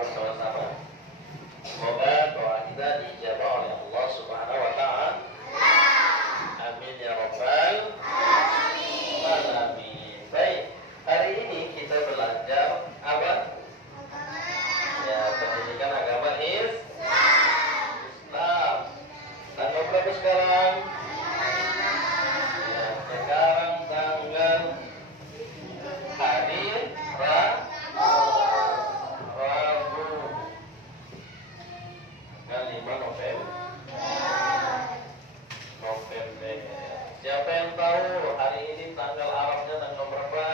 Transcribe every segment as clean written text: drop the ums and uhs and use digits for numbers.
bersama-sama. Semoga doa kita dijabah oleh Allah Subhanahu wa taala. Amin ya rabbal alamin. Baik, hari ini kita belajar apa? Ya, pendidikan agama Islam. Tanggal berapa sekarang? Ya, sekarang tanggal hari Rabu. Tanggal 5 November. Siapa yang tahu hari ini tanggal Arabnya tanggal berapa?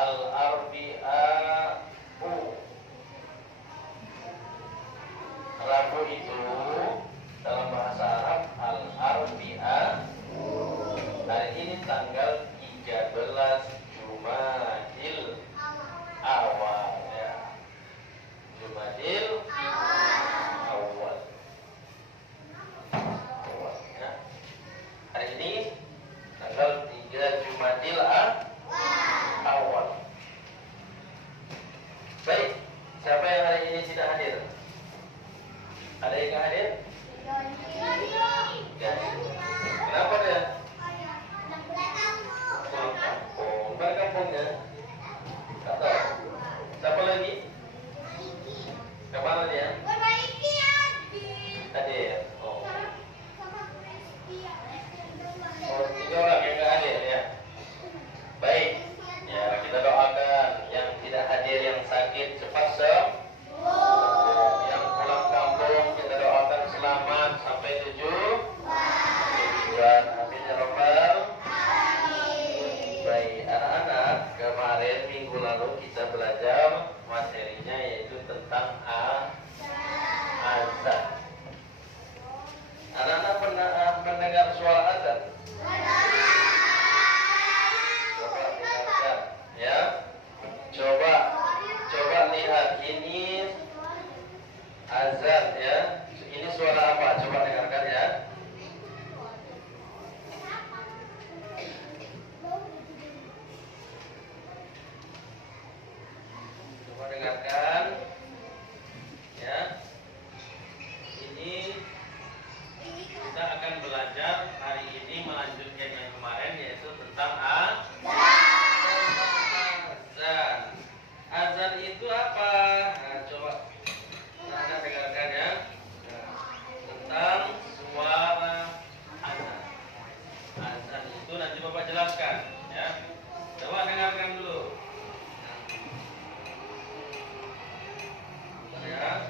Al-Arbi'a'u. Rabu itu dalam bahasa Arab Al-Arbi'a. Hari ini tanggal 13 Jumadil Awal ya. Jumadil Awal ya. Hari ini tanggal 3 Jumadil Awal. Baik, siapa yang hari ini tidak hadir? Ada yang nggak hadir? Ya. Kenapa dia? Pulang kampung. Mana kampungnya? Tak tahu. Siapa lagi? Kemana dia? Hadir. Oh, 3 orang yang nggak hadir ya. Baik. Ya, kita doakan yang tidak hadir, yang sakit cepat sembuh. Yang pulang kampung kita doakan selamat sampai tujuan. Amin ya rabbal. Baik, anak-anak, kemarin minggu lalu kita belajar materinya yaitu tentang azan. Anak-anak pernah mendengar suara azan? Coba dengarkan, ya. Coba lihat ini azan ya. Ini suara apa? Coba dengarkan ya. Coba dengarkan ya. Ini kita akan belajar hari ini melanjutkan yang kemarin yaitu tentang azan. Azan itu apa? Nah, coba Anda dengarkan ya. Tentang suara azan. Azan itu nanti Bapak jelaskan ya. Coba dengarkan dulu. Ya.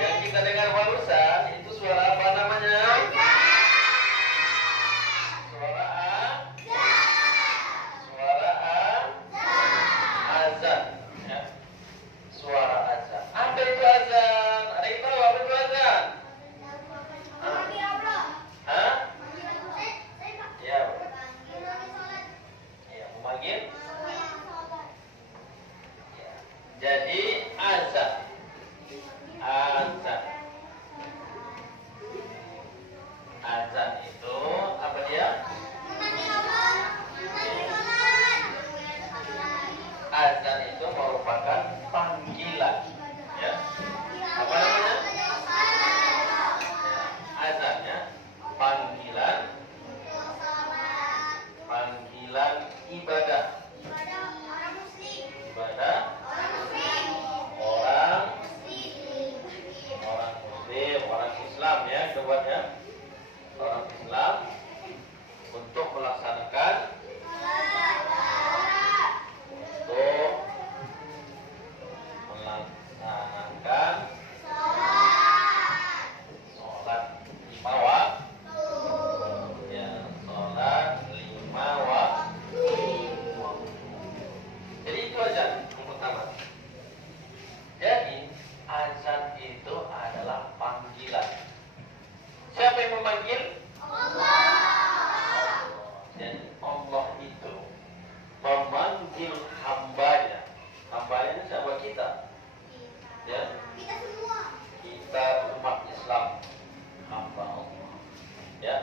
Yang kita dengar barusan itu suara apa namanya? Suara suara azan. Ya. Suara azan. Apa itu azan? Ada yang tahu apa itu azan? Hah? Ya. Ya, memanggil. Ya. Jadi azan. Azan. Azan itu apa dia? Azan itu merupakan panggilan, ya. Apa namanya? Ya, azannya panggilan, panggilan ibadah, ibadah orang Muslim, orang Islam, ya, coba orang Islam untuk melaksanakan sholat lima waktu, ya, sholat lima waktu. Jadi itu azan yang pertama. Jadi azan itu adalah panggilan. Siapa yang memanggil? Allah. Jadi Allah itu memanggil hambanya. Hambanya itu siapa? Kita. Ya. Kita umat Islam, hamba Allah. Ya.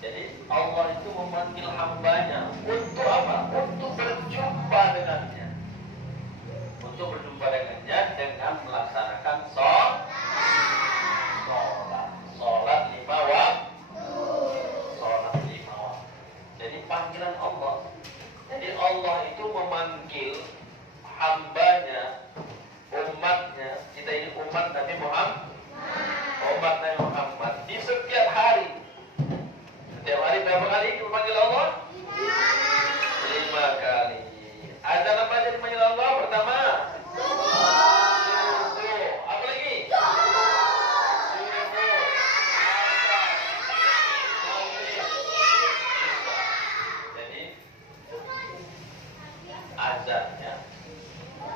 Jadi Allah itu memanggil hambanya untuk apa? Untuk berjumpa dengannya. Untuk berjumpa dengannya dengan melaksanakan sholat lima waktu. Sholat lima waktu. Jadi panggilan Allah. Jadi Allah itu memanggil hambanya, umatnya. Kita ini umat Nabi Muhammad. Umat Nabi Muhammad di setiap hari. Setiap hari berapa kali dipanggil Allah? 5 kali. Azan apa aja dipanggil Allah? Pertama, subuh. Apa lagi? Jadi azan, ya.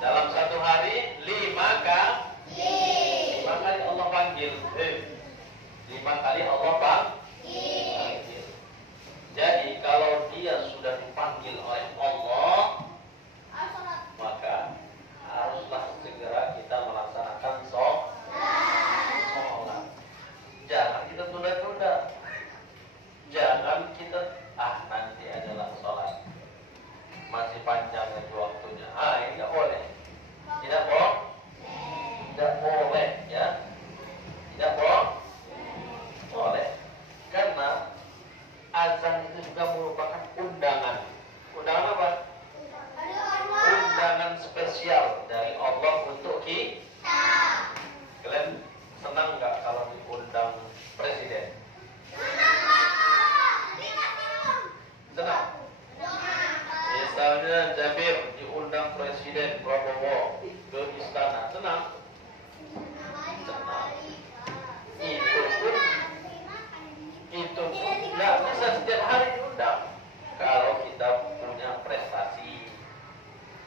Dalam satu hari 5 kali Allah panggil. 5 kali Allah panggil. Jadi kalau dia sudah dipanggil oleh Allah, maka haruslah segera kita melaksanakan sholat. Jangan kita tunda-tunda. Jangan kita nanti adalah sholat, masih panjang lagi waktunya. Ini tidak boleh. Tidak boleh, ya. Tidak boleh. Karena azan itu juga merupakan undangan. Undangan apa? Undangan spesial dari Allah untuk kita. Kalian senang nggak kalau diundang presiden? Senang? Misalnya Jamir diundang Presiden Prabowo ke istana, senang? Senang. Itu pun nggak bisa setiap hari diundang. Kalau kita punya prestasi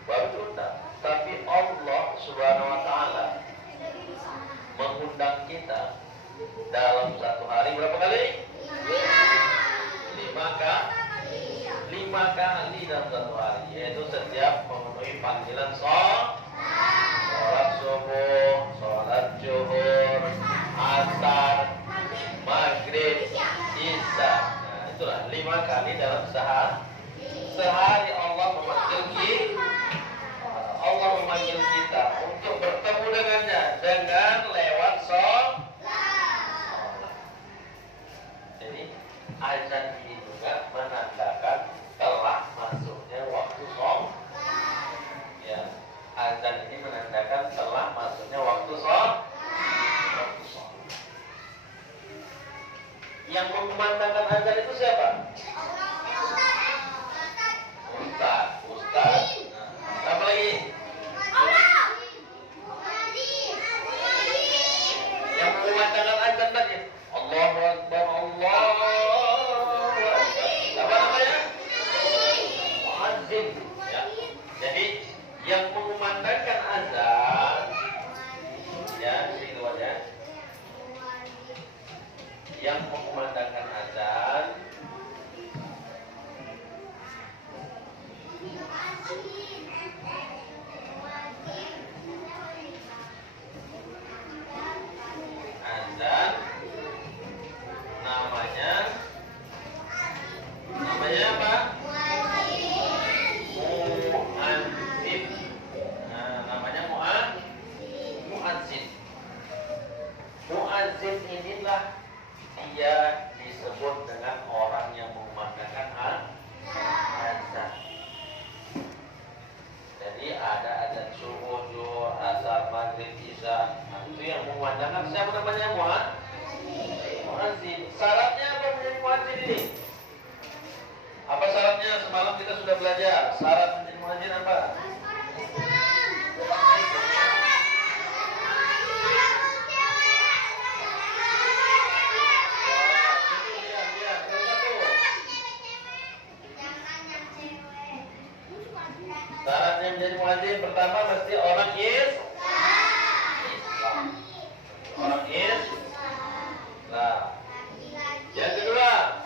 baru diundang. Tapi Allah Subhanahu Wa Taala mengundang kita dalam satu hari berapa kali? 5 kali dalam satu hari, yaitu setiap memenuhi panggilan sholat subuh, sholat zuhur, asar, maghrib, isya. Nah, itulah 5 kali dalam sehari Allah memanggil kita untuk bertemu dengannya dengan lewat sholat. Jadi azan ini juga menandakan telah masuknya waktu sholat. Ya, azan ini menandakan telah masuknya waktu sholat. Yang memandangkan azan itu siapa? Ustaz. Apa lagi? ya. Yang mengumandangkan azan namanya apa? Muadzin. Nah, namanya muadzin. Muadzin inilah dia disebut dengan orang yang mengumandangkan azan. Jadi ada azan subuh, zuhur, asar, maghrib, isya. Nah, itu yang mengumandangkan siapa namanya? Muadzin. Syaratnya apa menjadi muadzin ini? Apa syaratnya? Semalam kita sudah belajar. Syarat menjadi muadzin apa? Syaratnya menjadi muadzin pertama mesti orang Islam. Orang Islam. Yang kedua,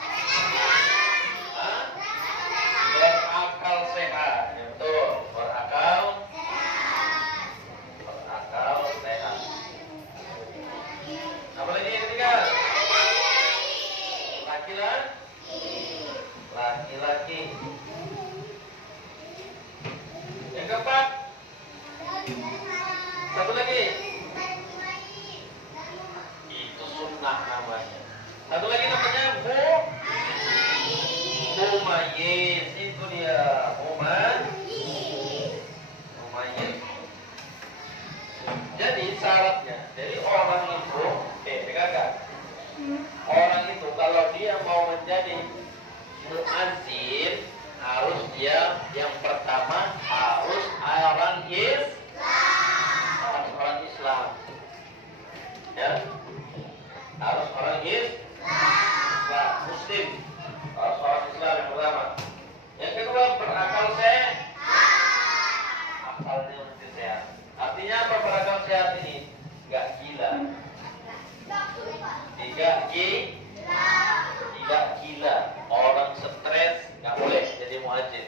berakal sehat. Itu berakal sehat. Apalagi yang ketiga? Laki-laki. Yang keempat, satu lagi, itu sunnah namanya. Satu lagi namanya mumayyiz. Itu dia mumayyiz. Jadi syaratnya, jadi orang itu, orang itu kalau dia mau menjadi muadzin, harus dia yang pertama harus orang Islam. Ya, harus orang Islam, Muslim. Harus orang Islam yang pertama. Yang kedua berakal sehat. Akalnya mesti sehat. Artinya apa berakal sehat ini? Enggak gila. Tidak gila. Orang stres nggak boleh jadi muadzin.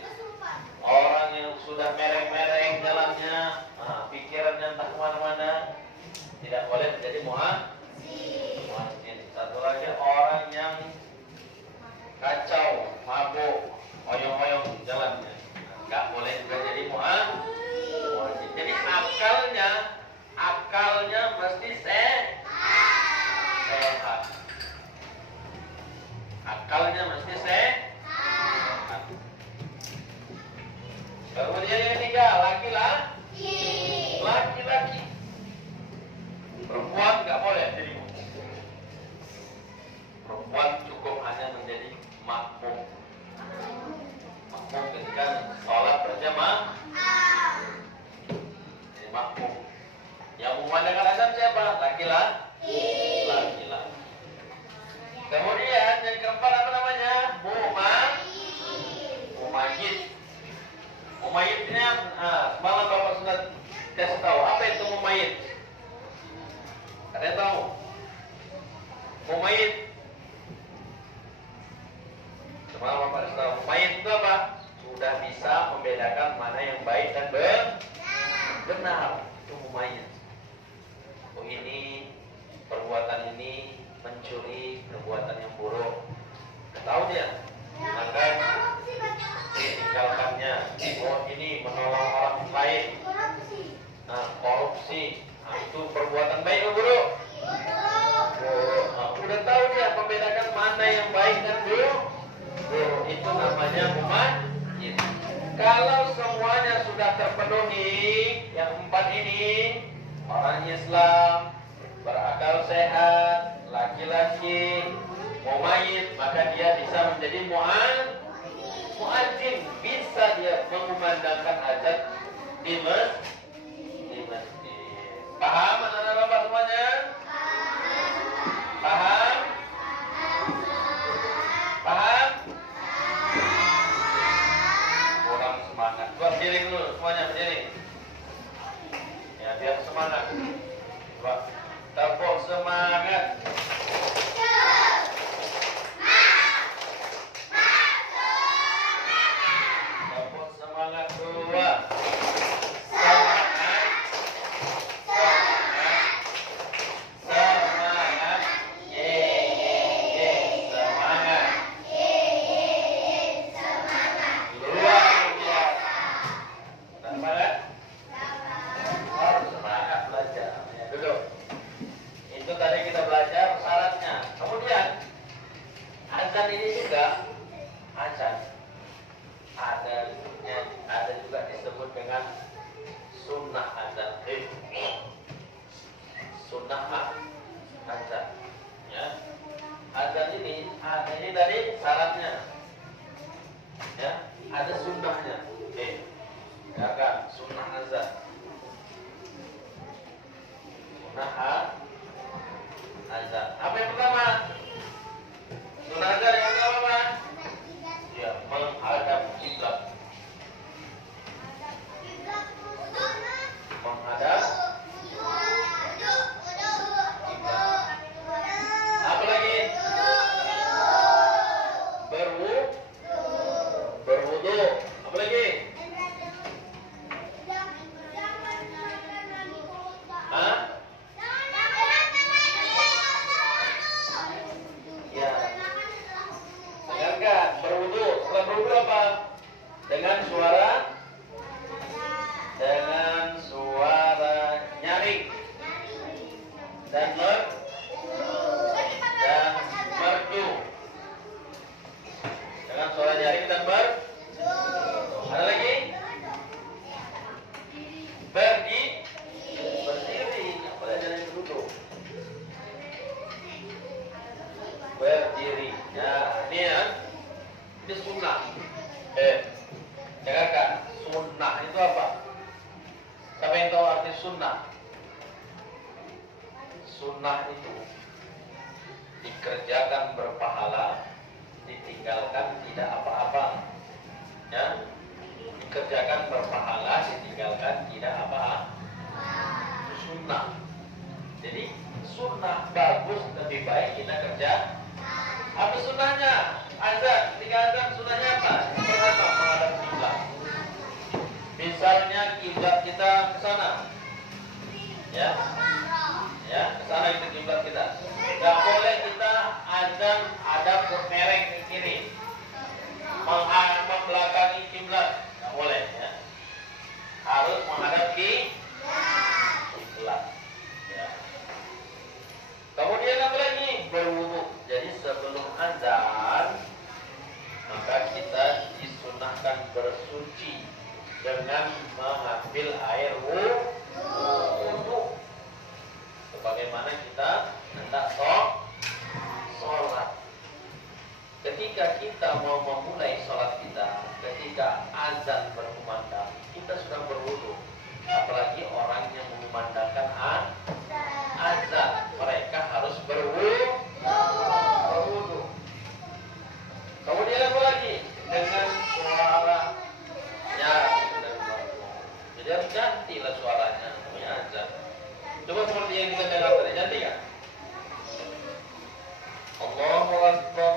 Orang yang sudah mereng-mereng jalannya, pikirannya entah kemana-mana, tidak boleh menjadi muadzin. Satu lagi orang yang kacau, mabuk, oyong-oyong jalannya, nggak boleh juga jadi muadzin. Jadi akalnya mesti sehat. Akalnya mesti sehat. Kemudian yang ketiga, laki-laki. Perempuan nggak boleh jadi muadzin. Perempuan cukup hanya menjadi makmum. Makmum ketika sholat berjamaah. Jadi makmum. Yang mengumandangkan azan siapa? Laki-laki. Kemudian yang keempat apa namanya? Mumayyiz. Mumayyiz ini semalam Bapak sudah kasih tahu apa itu mumayyiz. Ada yang tahu? Mumayyiz. Semalam Bapak kasih tahu. Mumayyiz itu apa? Sudah bisa membedakan mana yang baik dan benar. Itu mumayyiz. Oh, ini perbuatan ini mencuri, perbuatan yang buruk. Tahu dia, maka ditinggalkannya. Oh, ini menolong orang lain. Korupsi. Itu perbuatan baik atau buruk? Udah tahu dia membedakan mana yang baik dan buruk. Itu namanya mumayyiz. Kalau semuanya sudah terpenuhi, yang empat ini, orang Islam, berakal sehat, laki-laki, mumayyiz, maka dia bisa menjadi muadzin, bisa dia mengumandangkan azan di masjid. Paham anak-anak Bapak semuanya? Paham? Kurang semangat. Berdiri dulu semuanya, berdiri. Ya, biar semangat. Coba. Tahu Tepuk semangat. Tepuk semangat dua. Semangat. Semangat. Semangat. Semangat. Luar biasa. Semangat. Harus semangat belajar. Ya, duduk. Itu tadi kita belajar syaratnya. Kemudian azan ini juga azan ada juga disebut dengan sunnah azan. Sunnah azan. Ya. Azan ini tadi syaratnya. Ya, ada sunnahnya. Ya kan, sunnah azan. Sunnah azan. Apa yang pertama? Sunnah azan yang pertama apa? Ya, menghadap kiblat. Menghadap kiblat. Apa lagi? Berwudu. Apa lagi? Hah? Ya. Dengarkan, berwudu. Setelah berwudu apa? Dengan suara nyaring dan merdu. Dengan suara nyaring dan merdu. Ada lagi? Berdiri. Boleh jangan duduk. Berdiri. Ya, ini ya. Ini sunnah. Dengarkan, sunnah itu apa? Siapa yang tahu arti sunnah? Sunnah itu dikerjakan berpahala, ditinggalkan tidak apa-apa. Ya, dikerjakan berpahala, ditinggalkan tidak apa-apa. Itu sunnah. Jadi sunnah bagus, lebih baik kita kerja. Apa sunnahnya? Azan, ketika azan sunnahnya apa? Pertama, menghadap kiblat. Misalnya kiblat kita ke sana, ya, ke sana itu kiblat kita. Gak boleh kita azan ada bermereng ke kiri, membelakangi kiblat, gak boleh, ya. Harus menghadap kiblat. Ya. Kemudian apa lagi? Berwudu. Jadi sebelum azan, maka kita disunahkan bersuci dengan mengambil air wudu. Sebagaimana kita hendak sholat. Ketika kita mau memulai sholat kita, ketika azan berkumandang, kita sudah berwudu. Apalagi orang yang mengumandangkan azan, mereka harus berwudu. Kemudian apa lagi? Dengan suara jadi harus gantilah suaranya, namanya azan. Coba seperti yang kita dengar tadi, ganti kan? Allahu Akbar,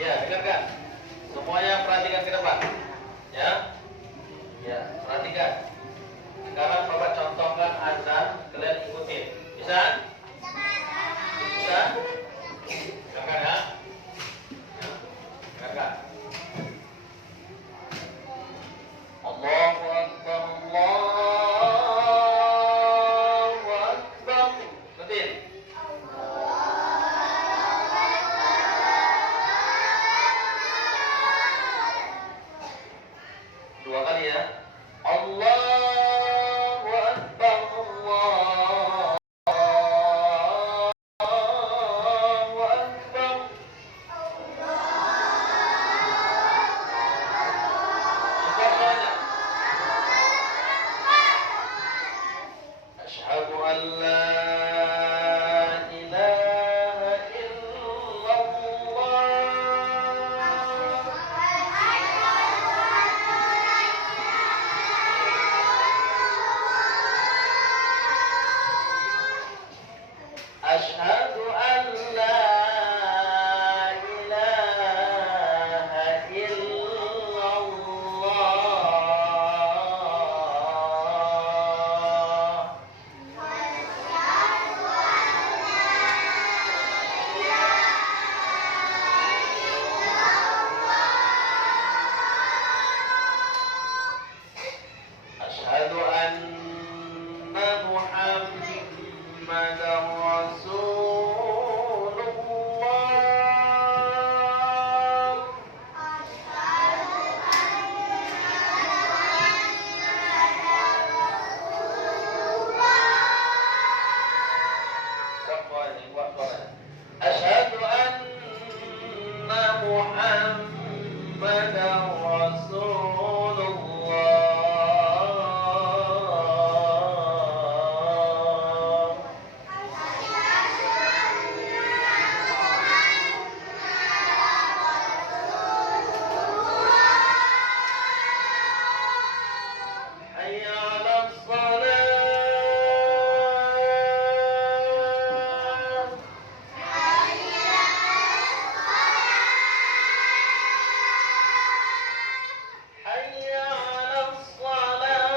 Ya, dengarkan. Semuanya perhatikan ke depan. Ya. Ya, perhatikan. Sekarang Bapak contohkan azan, kalian ikutin. Bisa? Bisa? Dengarkan ya. Ya, dengarkan. Allahu Akbar, Allahu Akbar. Ikutin. Dua kali ya. Allahu Akbar, Allahu Akbar. Engkau banyak. Asyhadu an la ilaha illallah. Asyhadu an la ilaha illallah. Asyhadu anna Muhammadar Rasulullah. Asyhadu anna Muhammadar Rasulullah. Hayya 'alas shalah. Hayya 'alas shalah.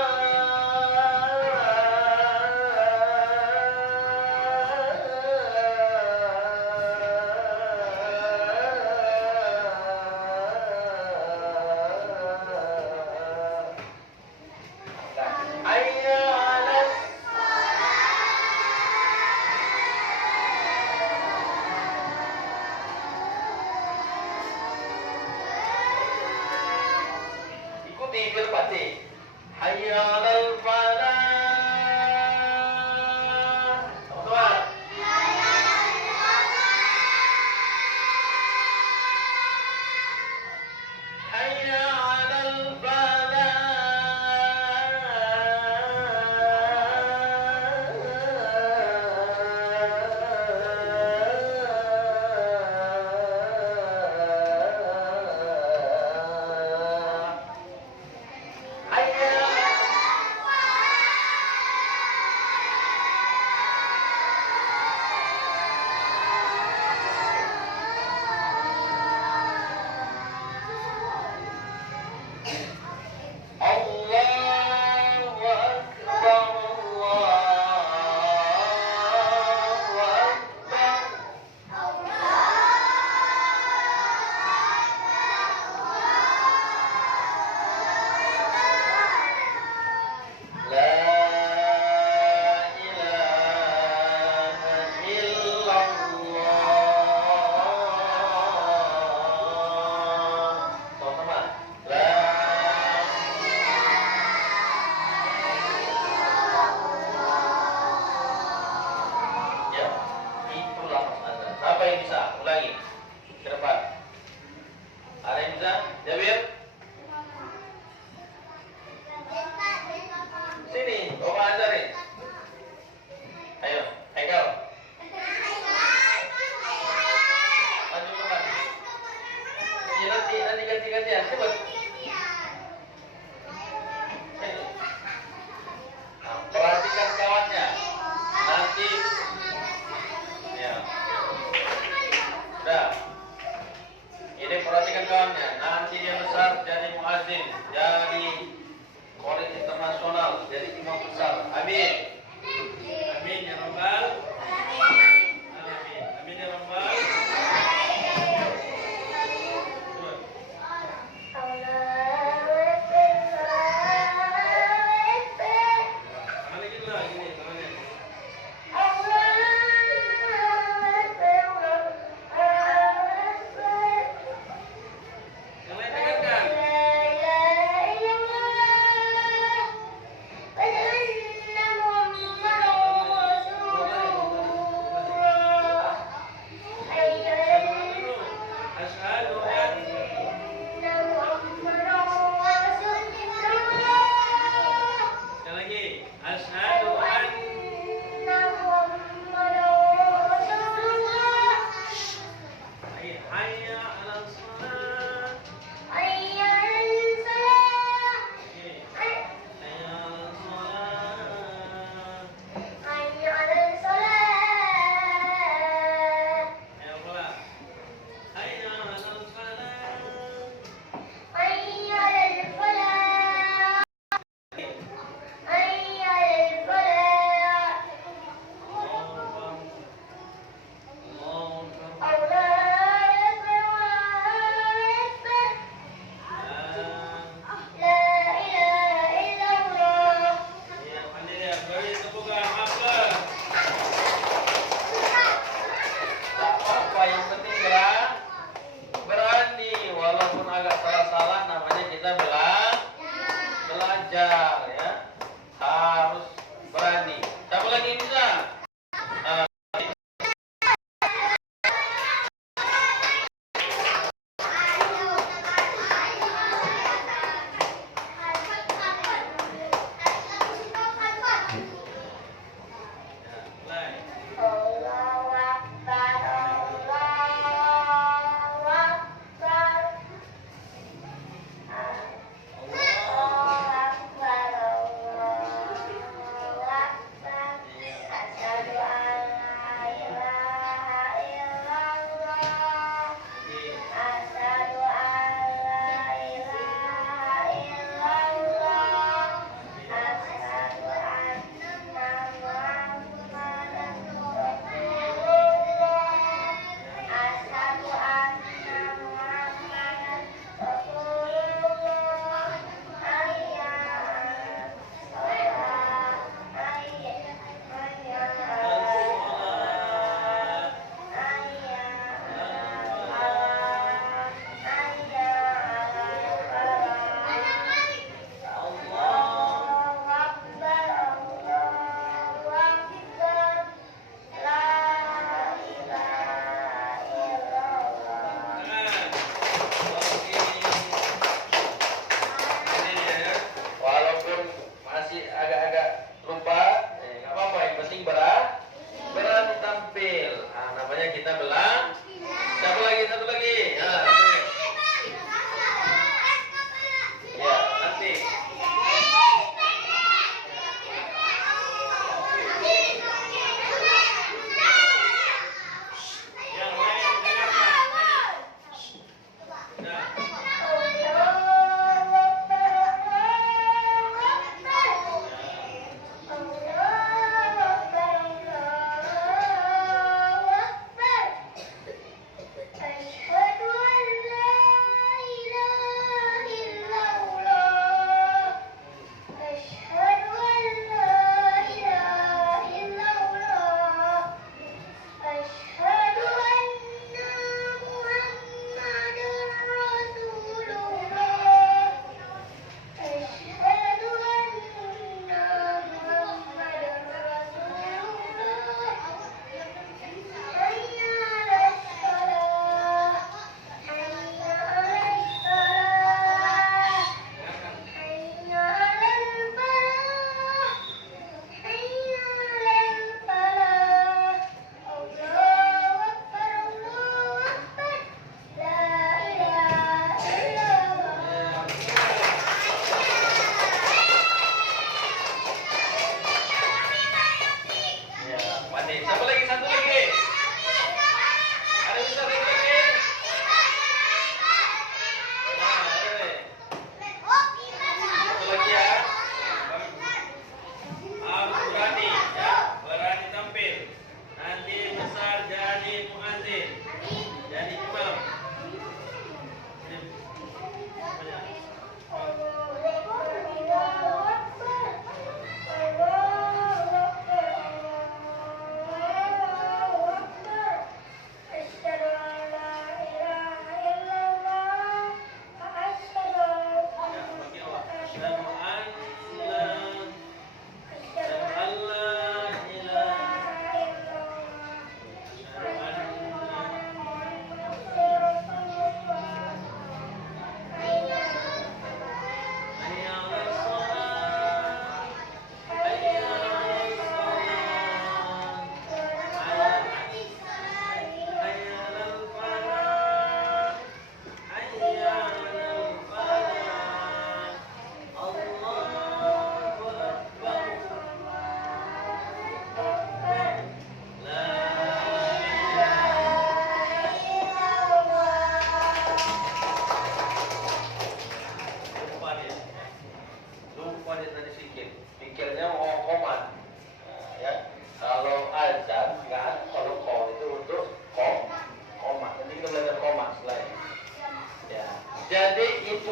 Hayya 'alas ikuti biar pasti. Hayya 'alal falah. Teman-teman. Hayya 'alal falah. Hayya. Allahu Akbar, Allahu Akbar. La ilaha illallah. Teman-teman. Ya, itulah azan. Siapa yang bisa? Ulangi. Ke depan. Ada yang bisa? Jabir? Sini, bawa ajarin. Ayo, Haikal. Maju ke depan. Iya, nanti ganti-gantian. Coba. Nah, perhatikan kawannya. Nanti ya. Udah. Ini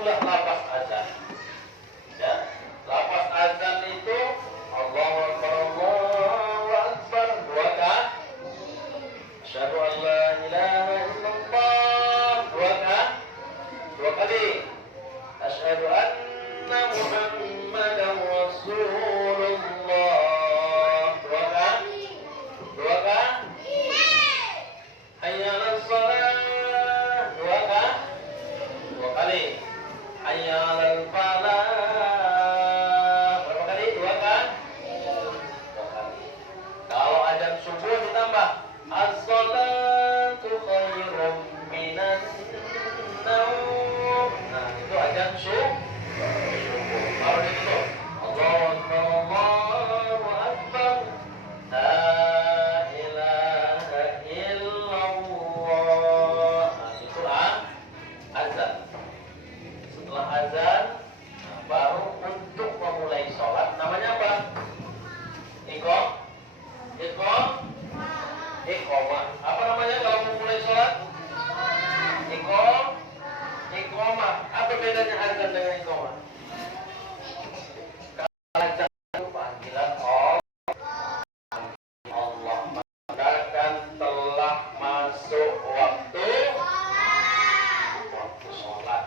itulah lafaz azan. Ya, lafaz azan itu Allahu Akbar, Allahu Akbar, dua kali. Asyhadu an la ilaha illallah, dua kali. Asyhadu anna Muhammadan Rasulullah, dua kali. Hayya 'alas shalah, dua kali. Hayya 'alal falah, berapa kali? Dua kali. Kalau adzan subuh ditambah as-shalatu khairum minan naum. Nah, itu adzan subuh. Kalau ditutup Allahu Akbar, Allahu Akbar, la ilaha illallah. Nah, itu azan. Setelah azan, baru untuk memulai sholat. Namanya apa? Iqamah. Apa namanya kalau memulai sholat? Iqamah. Apa bedanya azan dengan iqamah? Azan itu panggilan Allah, menandakan telah masuk waktu sholat.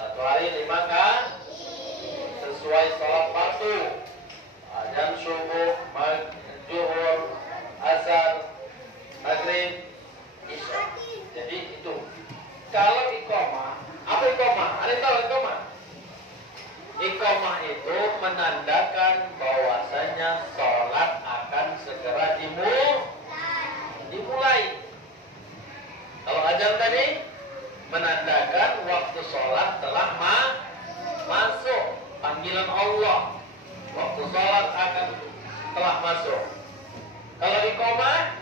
Satu hari 5 kan? Sesuai sholat waktu. Azan subuh, zuhur, asar, maghrib, isya. Jadi itu. Kalau iqamah, apa iqamah? Ada tahu iqamah? Iqamah itu menandakan bahwasanya sholat akan segera dimulai. Kalau azan tadi menandakan waktu sholat telah masuk, panggilan Allah. Waktu sholat akan telah masuk. Kalau iqamah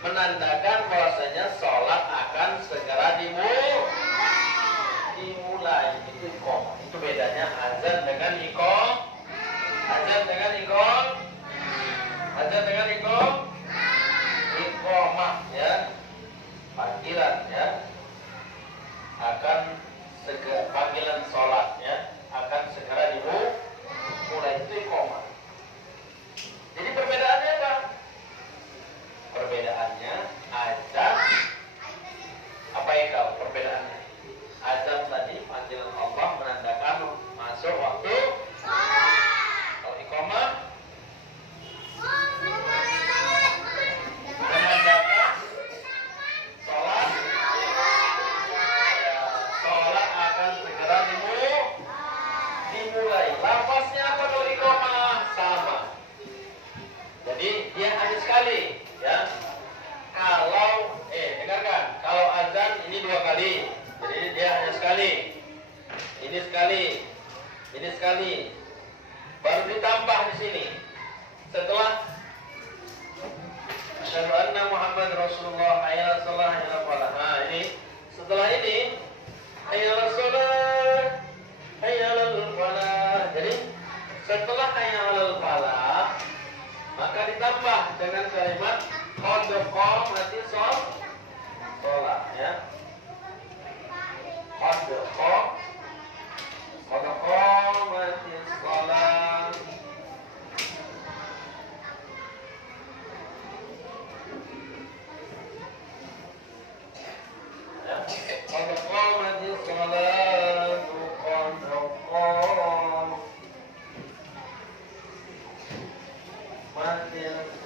menandakan bahwasanya sholat akan segera dimulai. Itu iqamah. Itu bedanya azan dengan iqamah. Iqamah ya, panggilan ya, akan segera, panggilan sholat ya, akan segera dimulai. Itu iqamah. Jadi perbedaannya apa? Perbedaannya azan, apa ya kau? Perbedaannya azan tadi panggilan Allah menandakan masuk waktu. Kalau iqamah menandakan sholat, ya, sholat akan segera dimulai. Lafaznya apa kalau iqamah? Sama. Jadi dia hanya sekali, ya. Kalau dengarkan, kalau azan ini dua kali, jadi dia hanya sekali. Ini sekali, baru ditambah di sini. Setelah asyhadu anna Muhammad Rasulullah, hayya 'alas shalah, hayya 'alal falah. Nah, ini setelah ini hayya 'alas shalah, hayya 'alal falah. Jadi setelah hayya 'alal falah, maka ditambah dengan kalimat qad qamatis shalah ya. Qad qamatis shalah. Ya, qad qamatis shalah, qad qamatis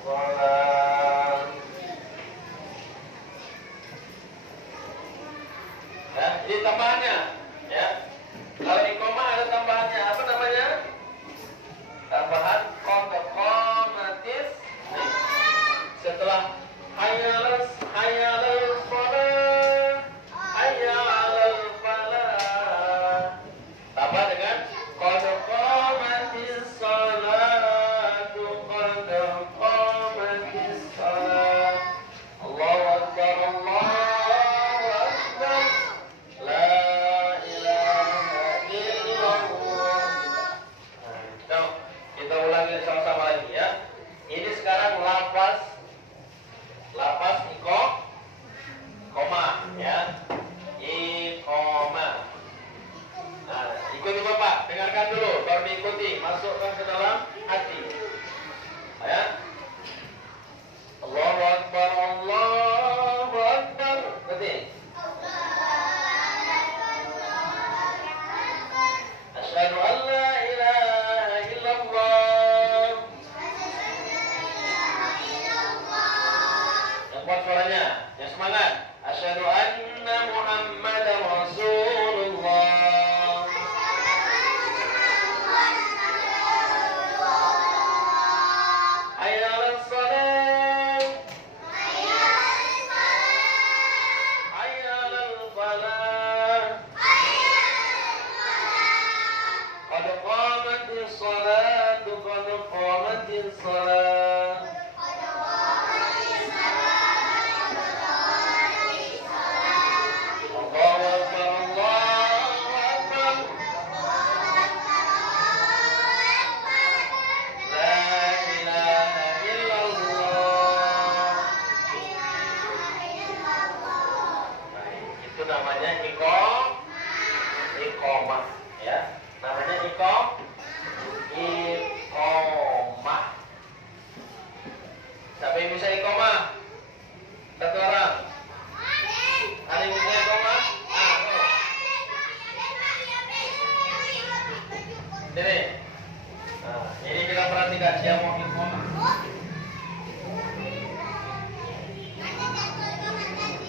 shalah. Ya, ini tambahannya ya. Kalau iqamah ada tambahannya, apa namanya? Tambahan qad qamatis. Setelah hayya 'alal shalah, hayya 'alal falah, tambah dengan qad qamatis salatu, qad qamatis salat. Allahu Akbar, Allahu Akbar, la ilaha illallah. Nah, kita ulangi sama-sama lagi ya. Ini sekarang lafaz dalam hati. Ya. Allahu Akbar, Allahu Akbar. Berarti asyhadu an la ilaha illallah. Yang kuat suaranya, yang semangat. Asyhadu anna Muhammadar Rasulullah. Hayya 'alas shalah. Hayya 'alal falah. Qad qamatis salatu, qad qamatis salah. Allahu Akbar, Allahu Akbar. La ilaha illallah. Baik, itu namanya iqamah, ya. Namanya iqamah. Siapa yang bisa iqamah? Satu orang. Ada yang bisa iqamah? Sini. Nah, ini kita perhatikan dia mau iqamah.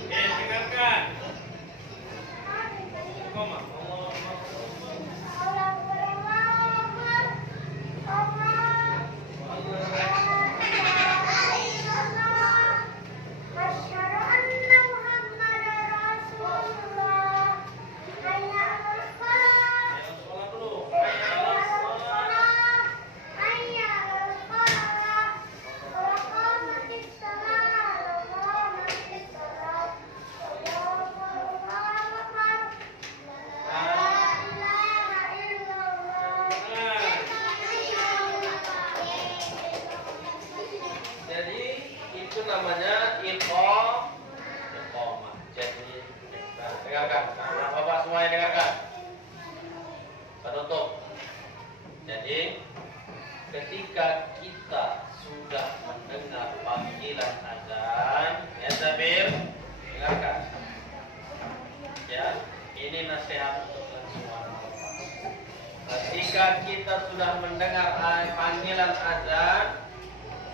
Dengarkan. Iqamah. Jadi itu namanya iqamah. Jadi dengarkan, nah, Bapak semuanya dengarkan. Penutup. Jadi ketika kita sudah mendengar panggilan azan, ya Sabir, dengarkan. Ya, ini nasihat untuk semua. Ketika kita sudah mendengar panggilan azan,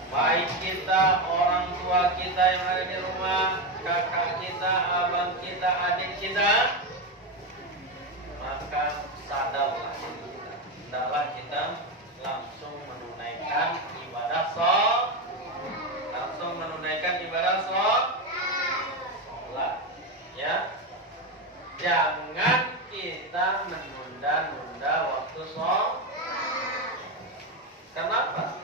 baik kita, orang tua kita yang ada di rumah, kakak kita, abang kita, adik kita, maka sadarlah kita. Hendaklah kita langsung menunaikan ibadah sholat. Ya, jangan kita menunda-nunda waktu sholat. Kenapa?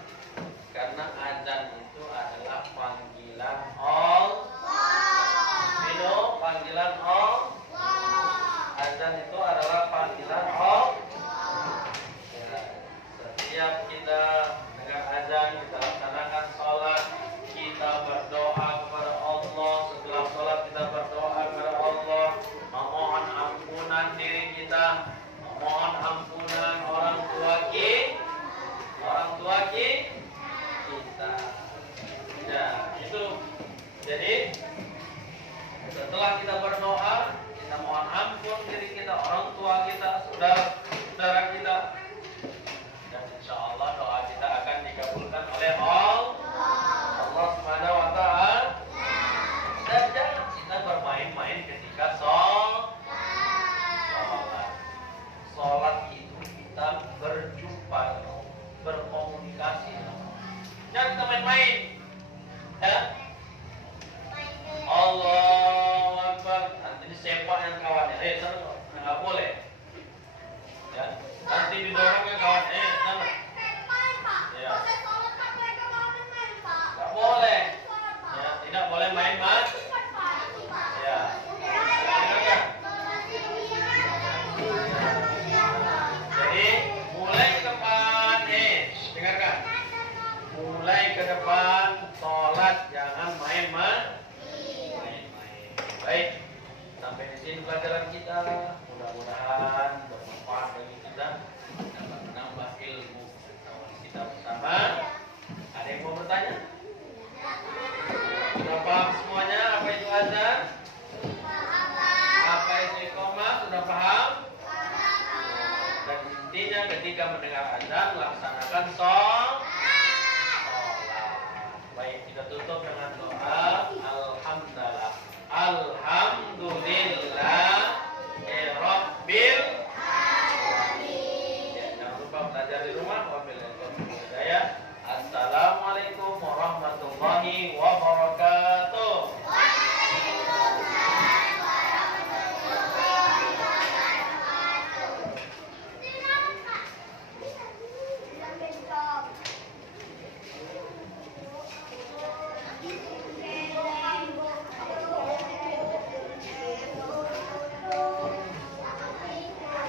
Karena azan itu adalah panggilan Allah. Panggilan Allah. Azan itu adalah panggilan Allah. Ya, setiap kita dengar azan, kita laksanakan sholat, kita berdoa kepada Allah. Setelah sholat kita berdoa kepada Allah, memohon ampunan diri kita, memohon ampunan orang tua kita. Ya, itu. Jadi setelah kita berdoa, kita mohon ampun diri kita, orang tua kita, saudara kita, dan insya Allah doa kita akan dikabulkan oleh Allah Subhanahu wa Ta'ala. Dan jangan kita bermain-main ketika sholat itu kita berjumpa, berkomunikasi. Jangan kita main-main, ya. Allahu Akbar. Nanti disepak yang kawannya. Sana nggak boleh. Ya. Nanti didorong ke kawannya. Sana. Ya. Nggak boleh. Ya. Tidak boleh main-main. Ya. Dengarkan. Jadi mulai ke depan. Dengarkan. Mulai ke depan sholat jangan main-main. Baik, sampai di sini pelajaran kita. Mudah-mudahan bermanfaat bagi kita, dapat menambah ilmu. Hah? Ada yang mau bertanya? Sudah paham semuanya apa itu azan? Apa itu iqamah? Sudah paham? Dan intinya ketika mendengar azan laksanakan sholat